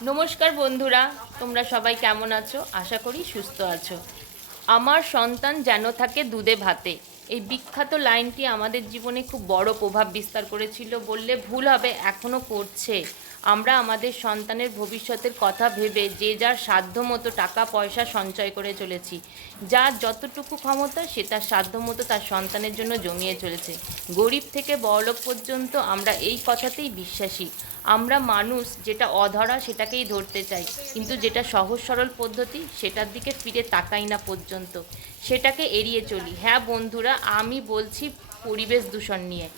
নমস্কার বন্ধুরা, তোমরা সবাই কেমন আছো? আশা করি সুস্থ আছো। আমার সন্তান যেন থাকে দুধে ভাতে, এই বিখ্যাত লাইনটি আমাদের জীবনে খুব বড় প্রভাব বিস্তার করেছিল বললে ভুল হবে, এখনও করছে। আমরা আমাদের সন্তানের ভবিষ্যতের কথা ভেবে যে যার সাধ্যমতো টাকা পয়সা সঞ্চয় করে চলেছি। যার যতটুকু ক্ষমতা সে তার সাধ্যমতো তার সন্তানের জন্য জমিয়ে চলেছে। গরিব থেকে বড়লোক পর্যন্ত আমরা এই কথাতেই বিশ্বাসী। আমরা মানুষ যেটা অধরা সেটাকেই ধরতে চাই, কিন্তু যেটা সহজ সরল পদ্ধতি সেটার দিকে ফিরে তাকাই না পর্যন্ত, সেটাকে এড়িয়ে চলি। হ্যাঁ বন্ধুরা, আমি বলছি পরিবেশ দূষণ নিয়ে।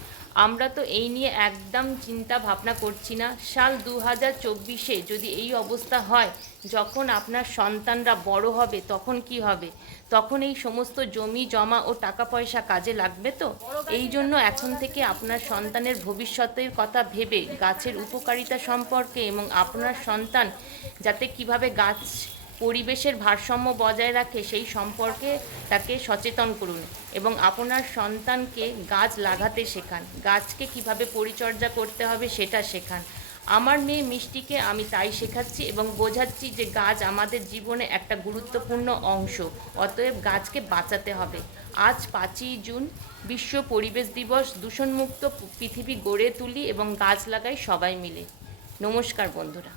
আমরা তো এই নিয়ে একদম চিন্তা ভাবনা করছি না। সাল 2024-এ যদি এই অবস্থা হয়, যখন আপনার সন্তানরা বড় হবে তখন কি হবে? তখন এই সমস্ত জমি জমা ও টাকা পয়সা কাজে লাগবে তো? এই জন্য এখন থেকে আপনার সন্তানের ভবিষ্যতের কথা ভেবে গাছের উপকারিতা সম্পর্কে এবং আপনার সন্তান যাতে কিভাবে গাছ পরিবেশের ভারসাম্য বজায় রাখে সেই সম্পর্কে তাকে সচেতন করুন এবং আপনার সন্তানকে গাছ লাগাতে শেখান, গাছকে কিভাবে পরিচর্যা করতে হবে সেটা শেখান। আমার মেয়ে মিষ্টিকে আমি তাই শেখাচ্ছি এবং বোঝাচ্ছি যে গাছ আমাদের জীবনে একটা গুরুত্বপূর্ণ অংশ, অতএব গাছকে বাঁচাতে হবে। আজ 5ই জুন বিশ্ব পরিবেশ দিবস। দূষণমুক্ত পৃথিবী গড়ে তুলি এবং গাছ লাগাই সবাই মিলে। নমস্কার বন্ধুরা।